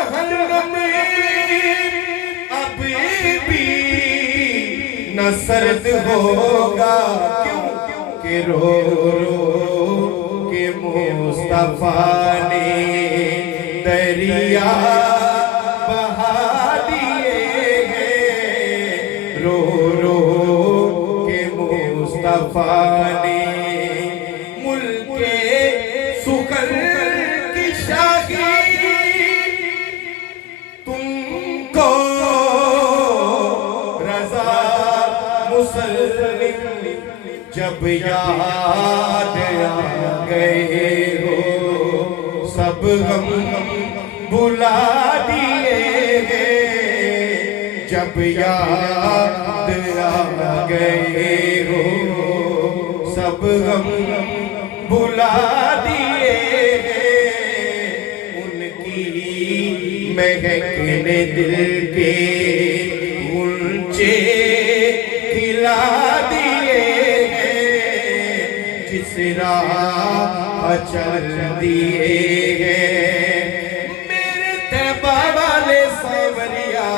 جہنم ابھی بھی نہ سرد ہوگا، کیوں کہ رو رو کے مصطفیٰ نے دریا بہا دیے ہیں، رو رو کے مصطفیٰ نے ملک سکر کی شاہی تم کو رضا مسلم جب یاد آ گئے ہو، سب غم بلا دیے ہیں، جب یاد آ گئے ہو، سب غم بلا دیے ہیں، ان کی مہکنے دل کے غنچے کھلا دیے ہیں، جس راہ چل دیے ہیں میرے طیبہ والے سانوریا،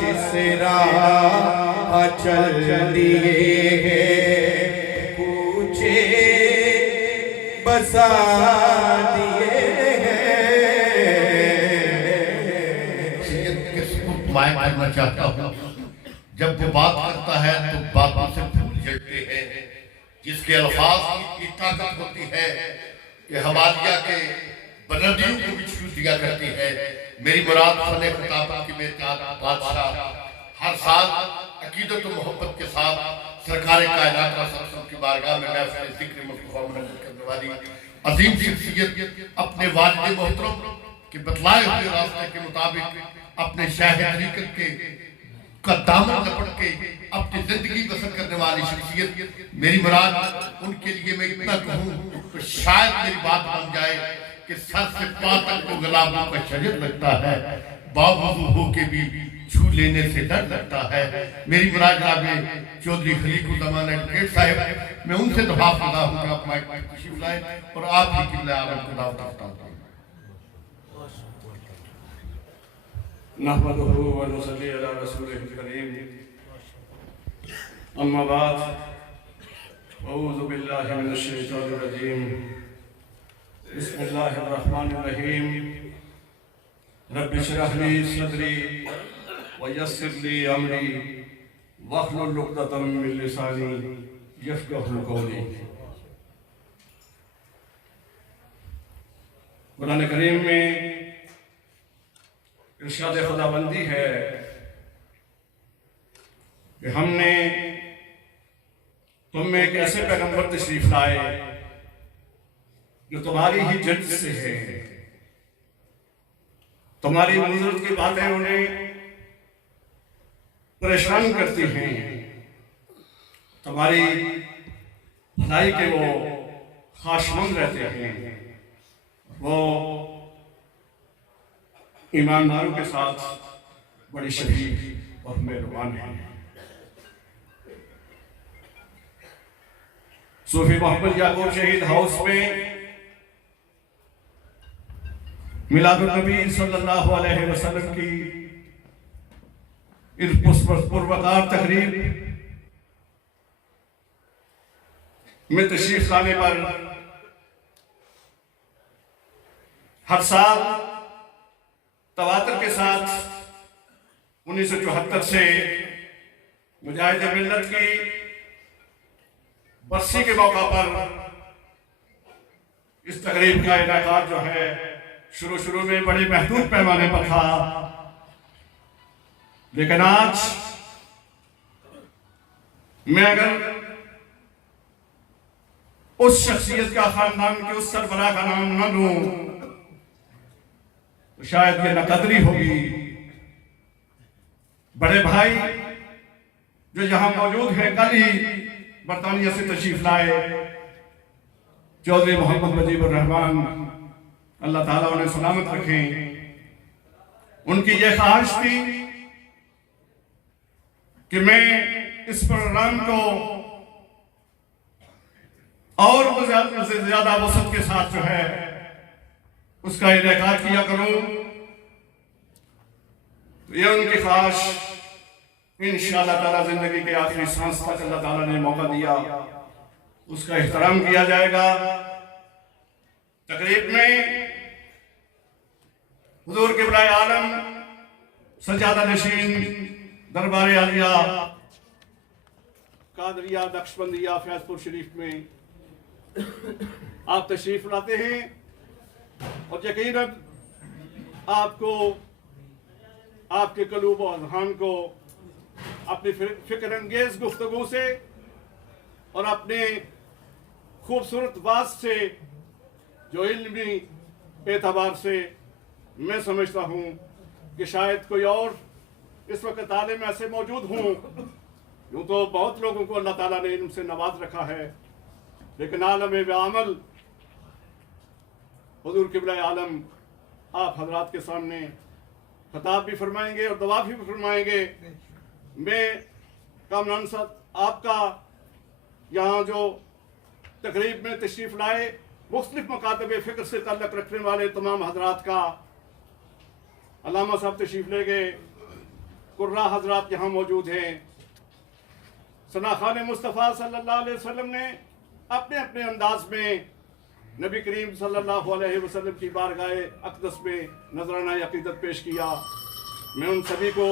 جس راہ چل دیے ہیں کوچے بسا دیے ہیں۔ سید کے سکوت مائع کرنا چاہتا ہوں، جب وہ بات کرتا ہے تو باتوں سے پھول جھڑتے ہیں، جس کے الفاظ کی طاقت ہوتی ہے کہ حوالیہ کے بلندیوں کو بھی چھو دیا کرتی ہے۔ میری مراد فن خطابت کی بہتاب بادشاہ ہر سال عقیدت و محبت کے ساتھ سرکار کائنات صلی اللہ علیہ وسلم کی بارگاہ میں محفل ذکر مصطفیٰ منعقد کرنے والی عظیم شخصیت اپنے والد محترم کے بتلائے ہوئے راستے کے مطابق اپنے شاہ طریقت کے کا دامن لپٹ کے اپنی زندگی بسر کرنے والی شخصیت، میری مراد ان کے لیے میں اتنا کہوں تو شاید میری بات بن جائے کہ سر سے پا تک کو گلابوں کا شجر لگتا ہے، باوضو ہو کے بھی چھو لینے سے ڈر لگتا ہے۔ میری مراد جناب چودھری خلیق الزمان ایڈوکیٹ صاحب، میں ان سے دفاع کرتا ہوں کہ آپ مائک تشریف لائیں اور آپ ہی قبلہ عالم کو دعوت دیتا ہوں۔ نحمده ونصلي على رسوله الكريم، اما بعد، اعوذ باللہ من الشیطان الرجیم، بسم اللہ الرحمن الرحیم، رب اشرح لي صدری ویسر لي امری واحلل عقدۃ من لسانی یفقہوا قولی۔ قرآن کریم میں ارشاد خداوندی ہے کہ ہم نے تم میں ایک ایسے پیغمبر تشریف لائے جو تمہاری ہی جنس سے ہے، تمہاری بزرگ کی باتیں انہیں پریشان کرتی ہیں، تمہاری بھلائی کے وہ خواہشمند رہتے ہیں، وہ ایمانداروں کے ساتھ بڑی شفیق اور مہربان ہیں۔ صوفی محمد یعقوب شہید ہاؤس میں میلاد النبی صلی اللہ علیہ وسلم کی اس پروقار تقریب میں تشریف لانے پر ہر سال تواتر کے ساتھ 1974 سے مجاہد ملت کی برسی کے موقع پر اس تقریب کا انعقاد جو ہے شروع میں بڑے محدود پیمانے پر تھا، لیکن آج میں اگر اس شخصیت کا خاندان کے اس سربراہ کا نام نہ لوں تو شاید یہ ناقدری ہوگی۔ بڑے بھائی جو یہاں موجود ہیں، کل ہی برطانیہ سے تشریف لائے، چودھری محمد مجیب الرحمان، اللہ تعالیٰ انہیں سلامت رکھیں، ان کی یہ خواہش تھی کہ میں اس پروگرام کو اور زیادہ وسعت کے ساتھ جو ہے اس کا انعقاد کیا کروں، یہ ان کی خواہش انشاءاللہ تعالیٰ زندگی کے آخری سانس تک اللہ تعالیٰ نے موقع دیا، اس کا احترام کیا جائے گا۔ تقریب میں حضور قبلہ عالم سجادہ نشین دربار عالیہ قادریہ نقشبندیہ فیض پور شریف میں آپ تشریف لاتے ہیں، اور یقیناً آپ کو، آپ کے قلوب و اذہان کو اپنی فکر انگیز گفتگو سے اور اپنے خوبصورت باز سے، جو علمی اعتبار سے میں سمجھتا ہوں کہ شاید کوئی اور اس وقت عالم ایسے موجود ہوں، یوں تو بہت لوگوں کو اللہ تعالیٰ نے علم سے نواز رکھا ہے، لیکن عالم بعمل حضور قبلہ عالم آپ حضرات کے سامنے خطاب بھی فرمائیں گے اور دعا بھی فرمائیں گے۔ میں کامران صاحب آپ کا یہاں جو تقریب میں تشریف لائے، مختلف مکاتب فکر سے تعلق رکھنے والے تمام حضرات کا، علامہ صاحب تشریف لے گئے، قرہ حضرات یہاں موجود ہیں، ثناخوان مصطفیٰ صلی اللہ علیہ وسلم نے اپنے اپنے انداز میں نبی کریم صلی اللہ علیہ وسلم کی بارگاہ اقدس میں نذرانہ عقیدت پیش کیا۔ میں ان سبھی کو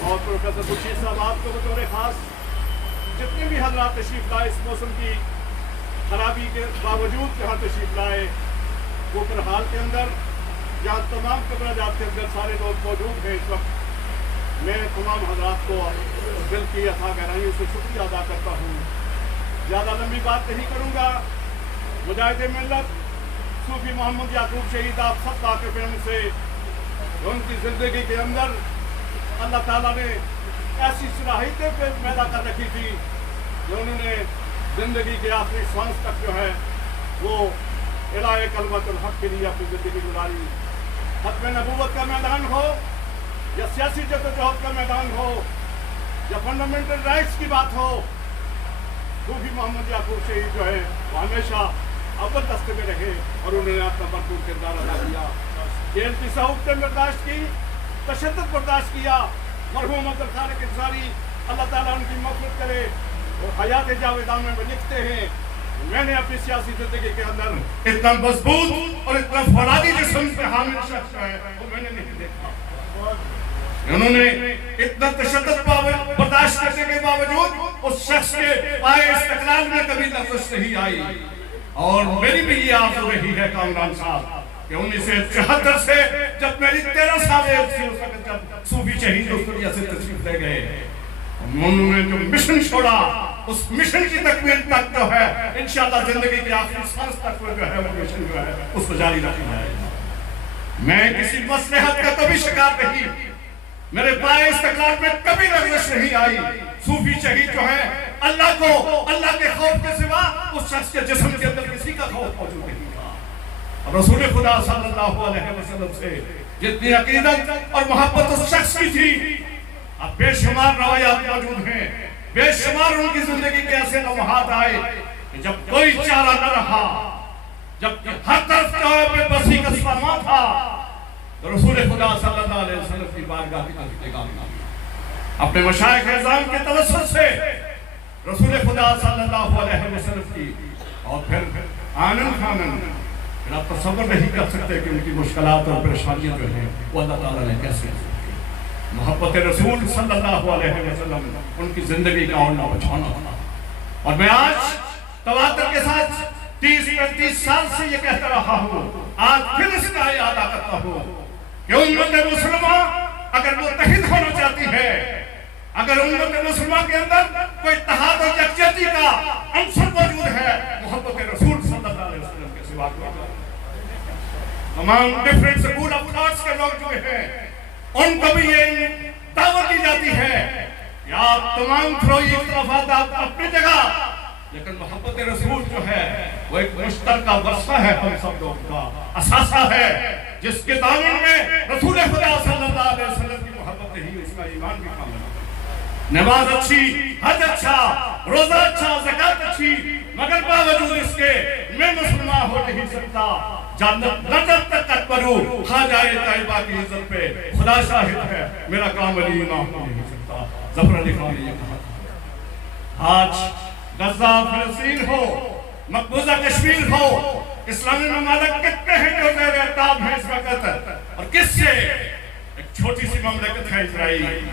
اور پروفیسر خورشید صاحب آپ کو بطور خاص جتنے بھی حضرات تشریف لائے، اس موسم کی خرابی کے باوجود جہاں تشریف لائے، وہ حال کے اندر جہاں تمام قبرہ جات کے اندر سارے لوگ موجود ہیں اس وقت، میں تمام حضرات کو دل کی اتھاہ گہرائیوں سے شکریہ ادا کرتا ہوں۔ زیادہ لمبی بات نہیں کروں گا۔ مجاہد ملت صوفی محمد یعقوب شہید آپ سب واقف ہیں ان سے، ان کی زندگی کے اندر اللہ تعالیٰ نے ایسی صلاحیتیں پیدا کر رکھی تھی کہ انہوں نے زندگی کے آخری سانس تک جو ہے وہ الہ کلمت الحق کے لیے اپنی زندگی گزاری۔ ختم نبوت کا میدان ہو یا سیاسی جدوجہد کا میدان ہو یا فنڈامنٹل رائٹس کی بات ہو، صوفی محمد یعقوب شہید جو ہے وہ ہمیشہ اول دستے میں رہے اور انہوں نے اپنا بھرپور کردار ادا کیا۔ جیل کی صحبتیں برداشت کی، تشدد برداشت کیا۔ مرحوم عبدالخالق انصاری اللہ تعالیٰ ان کی مغفرت کرے، اور حیات جاویدانہ میں لکھتے ہیں، میں نے اپنی سیاسی زندگی کے اندر اتنا مضبوط اور اتنا فولادی جسم سے حامل شخص ہے وہ میں نے نہیں دیکھا۔ انہوں نے اتنا تشدد برداشت کرنے کے باوجود اس شخص کے پائے استقلال میں کبھی لغزش نہیں آئی، اور میری بھی یہ آرزو رہی ہے کامران صاحب کہ 1974 سے جب میری 13 سال تھی اس وقت جب صوفی شہید اس دنیا سے تشریف لے گئے، انہوں نے جو مشن چھوڑا اس مشن کی تکمیل تک جو ہے انشاءاللہ زندگی کی آخری سانس تک وہ جو ہے وہ مشن جو ہے اس کو جاری رکھنا ہے۔ میں کسی مصلحت کا کبھی شکار نہیں، میرے پائے استقلال میں کبھی لغزش نہیں آئی۔ صوفی شہید جو ہے اللہ کو، اللہ کے خوف کے سوا اس شخص کے جسم کے اندر کسی کا خوف موجود نہیں تھا۔ اب رسول خدا صلی اللہ علیہ وسلم سے جتنی عقیدت اور محبت اس شخص کی تھی، اب بے شمار روایات موجود ہیں، بے شمار ان کی زندگی کے ایسے لمحات آئے کہ جب کوئی چارہ نہ رہا، جب ہر طرف بے بسی کا سامان تھا، تو رسول خدا صلی اللہ علیہ وسلم کی بارگاہ کی طرف نگاہ مانی۔ اپنے مشائخ اعظام کے توسط سے رسول خدا صلی اللہ علیہ وسلم کی، اور پھر آنن خانن، پھر آپ تصور نہیں کر سکتے کہ ان کی مشکلات اور پریشانیاں جو ہیں وہ اللہ تعالیٰ نے کیسے محبت رسول صلی اللہ علیہ وسلم ان کی زندگی کا اور نہ بچانا تھا۔ اور میں آج تواتر کے ساتھ 30-35 سال سے یہ کہتا رہا ہوں، آج پھر اس کا اعادہ کرتا ہوں کہ امت مسلمہ اگر متحد ہونا چاہتی ہے، اگر امت مسلمہ کے اندر کوئی اتحاد اور یکجہتی کا عنصر موجود ہے، محبت رسول صلی اللہ علیہ وسلم کے سوا تمام ڈیفرنٹ سکول آف تھاٹس کے لوگ جو ہیں ان کو بھی یہ دعوت دی جاتی ہے کہ آپ تمام فروئی اختلافات آپ اپنی جگہ، لیکن محبت رسول جو ہے وہ ایک مشترکہ ورثہ ہے، ہم سب لوگ کا اثاثہ ہے، جس کے دامن میں رسول خدا صلی اللہ علیہ وسلم کی محبت نہیں، اس کا ایمان بھی کامل ہے۔ نماز اچھی، حج اچھا، روزہ اچھا، زکات اچھی، مگر باوجود اس کے میں مسلمان ہو نہیں سکتا نہ جب تک کٹ پڑوں کھا جائے طیبہ کی عزت پہ خدا شاہد ہے میرا کام علی امام کو نہیں ہو سکتا. ظفر علی خان نے یہ کہا تھا. آج غزہ فلسطین ہو مقبوضہ کشمیر ہو اسلامی ممالک کتنے ہیں جو زیر اعتاب ہیں اس وقت اور کس سے ایک چھوٹی سی مملکت ہے اسرائیل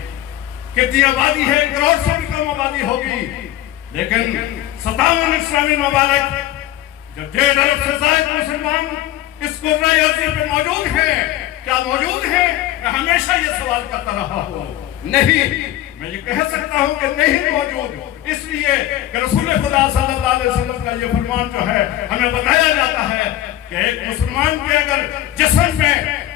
کتنی آبادی ہے 1 کروڑ سے بھی کم آبادی ہوگی لیکن 57 اسلامی ممالک جب 1.5 ارب سے زائد مسلمان اس قرۂ ارضی پہ موجود ہیں کیا موجود ہیں میں ہمیشہ یہ سوال کرتا رہا ہوں نہیں میں یہ کہہ سکتا ہوں کہ نہیں موجود اس لیے کہ رسول خدا صلی اللہ علیہ وسلم کا یہ فرمان جو ہے ہمیں بتایا جاتا ہے کہ ایک مسلمان کے اگر جسم میں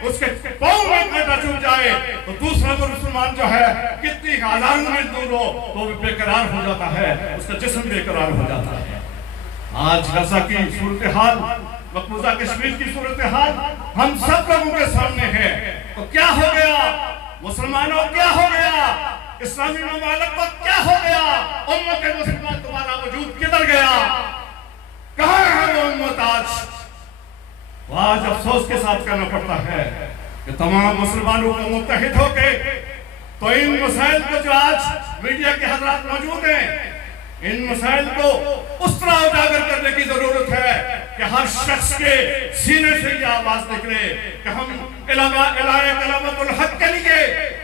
اس کے پاؤں میں کانٹا چبھ جائے تو دوسرا مسلمان جو ہے کتنی ہزار میل دور ہو تو بھی بے قرار ہو جاتا ہے اس کا جسم بے قرار ہو جاتا ہے. آج غزہ کی صورتحال مقبوضہ کشمیر کی صورتحال ہم سب لوگوں کے سامنے ہے تو کیا ہو گیا مسلمانوں کیا ہو گیا اسلامی ممالک کو کیا ہو گیا امت مسلمان تمہارا وجود کدھر گیا کہاں ہے وہ امت آج افسوس کے ساتھ کہنا پڑتا ہے کہ تمام مسلمانوں کو متحد ہو کے تو ان مسائل کو جو آج میڈیا کے حضرات موجود ہیں ان مسائل کو اس طرح اجاگر کرنے کی ضرورت ہے کہ ہر شخص کے سینے سے یہ آواز نکلے کہ ہم کلمت الحق کے لیے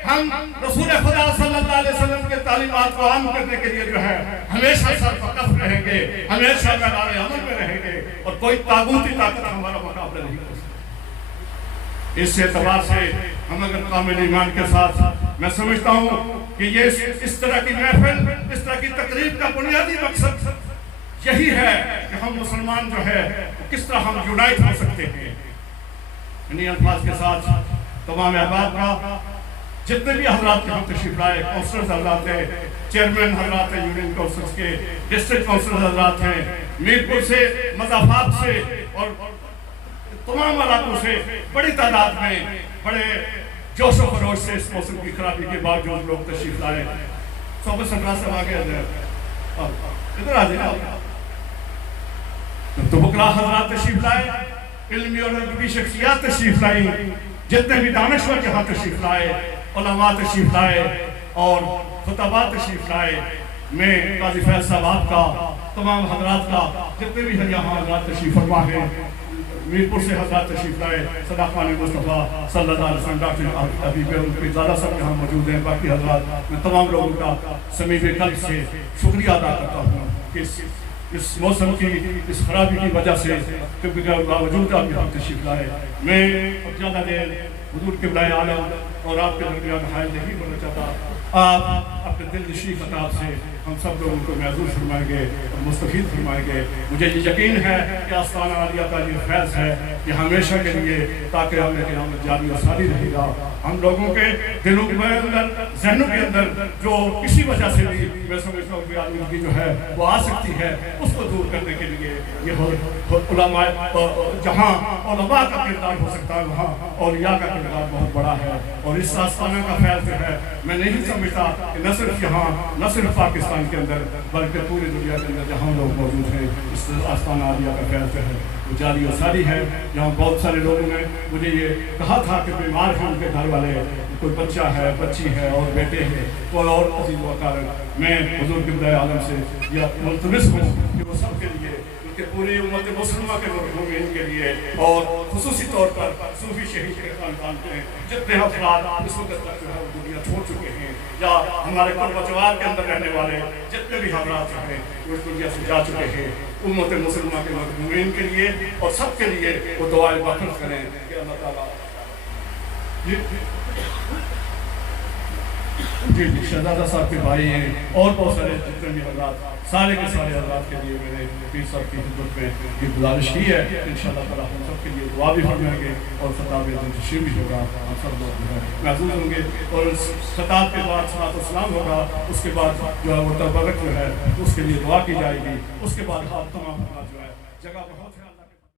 ہم رسول خدا صلی اللہ علیہ وسلم کے تعلیمات کو عام کرنے کے لیے جو ہے ہمیشہ سرفقف رہیں گے ہمیشہ میدان عمل میں رہیں گے اور کوئی طاغوتی طاقت ہمارا مقابلہ نہیں کر سکتی. اس اعتبار سے ہم اگر کامل ایمان کے ساتھ میں سمجھتا ہوں کہ یہ اس طرح کی محفل اس طرح کی تقریب کا بنیادی مقصد یہی ہے کہ ہم مسلمان جو ہے کس طرح ہم یونائٹ ہو سکتے ہیں. انہی الفاظ کے ساتھ تمام احباب کا جتنے بھی حضرات کے ہم تشریف لائے کونسلرز حضرات ہیں چیئرمین حضرات ہیں یونین کونسلز کے ڈسٹرکٹ کونسلرز حضرات ہیں میرپور سے مضافات سے اور تمام علاقوں سے بڑی تعداد میں بڑے جوش و خروش سے اس موسم کی خرابی کے باوجود لوگ تشریف لائے. صحبت سرفراز صاحب آگے ادھر آ جائیں تو بکرا حضرات تشریف لائے علمی اور ادبی شخصیات تشریف لائی جتنے بھی دانشور یہاں تشریف لائے علماء تشریف لائے اور خطباء تشریف لائے. میں قاضی فیض صاحب آپ کا تمام حضرات کا جتنے بھی یہاں حضرات تشریف فرما ہیں میرپور سے حضرات تشریف لائے صدق خان مصطفیٰ صلی اللہ علیہ وسلم ڈاکٹر حبیب ان زادہ صاحب یہاں موجود ہیں باقی حضرات میں تمام لوگوں کا سمیع قلب سے شکریہ ادا کرتا ہوں کہ اس موسم کی اس خرابی کی وجہ سے باوجود آپ یہاں تشریف لائے. میں اب زیادہ دیر حضور قبلہ عالم اور آپ کے درمیان حائل نہیں بولنا چاہتا. آپ اپنے دل نشی خطاب سے ہم سب لوگوں کو محظوظ فرمائیں گے اور مستفید فرمائیں گے. مجھے یہ یقین ہے کہ آستانہ عالیہ کا یہ فیض ہے کہ ہمیشہ کے لیے تاکہ ہمیں قیامت جاری و ساری رہے گا. ہم لوگوں کے دلوں کے اندر ذہنوں کے اندر جو کسی وجہ سے بھی میں سمجھتا ہوں کہ آلودگی جو ہے وہ آ سکتی ہے اس کو دور کرنے کے لیے یہ علماء جہاں علماء کا کردار ہو سکتا ہے وہاں اولیاء کا کردار بہت بڑا ہے. اور اس آستانہ کا فیض جو ہے میں نہیں سمجھتا کہ نہ صرف یہاں نہ صرف پاکستان کے اندر بلکہ پوری دنیا کے اندر جہاں لوگ موجود ہیں اس آستانہ عالیہ کا فیض جو ہے وہ جاری و ساری ہے. یہاں بہت سارے لوگوں نے مجھے یہ کہا تھا کہ بیمار ہیں ان کے گھر والے کوئی بچہ ہے بچی ہے اور بیٹے ہیں کوئی اور عزیز و اقارب میں حضور قبلہ عالم سے یہ ملتمس ہوں کہ وہ سب کے لیے ان کے پوری امت مسلمہ کے مرحومین کے لیے اور خصوصی طور پر صوفی شہید کے خاندان کے جتنے افراد اس وقت تک جو ہے وہ دنیا چھوڑ چکے ہیں یا ہمارے قربچوار کے اندر رہنے والے جتنے بھی حضرات ہیں وہ اس دنیا سے جا چکے ہیں امت مسلمہ کے مرحومین کے لیے اور سب کے لیے وہ دعائیں مغفرت کریں کہ اللہ تعالیٰ جی شہزادہ صاحب کے بھائی ہیں اور بہت سارے جتنے بھی حضرات سارے کے سارے حضرات کے لیے میں نے پیر صاحب کی خدمت میں یہ گزارش کی ہے کہ انشاءاللہ تعالیٰ ہم سب کے لیے دعا بھی فرمائیں گے اور خطاب تشریف بھی ہوگا. ہم سب لوگ جو ہے محظوظ ہوں گے اور خطاب کے بعد صلاۃ و سلام ہوگا. اس کے بعد جو ہے وہ تبرک جو ہے اس کے لیے دعا کی جائے گی. اس کے بعد آپ تمام حضرات جو ہے جگہ بہت ہے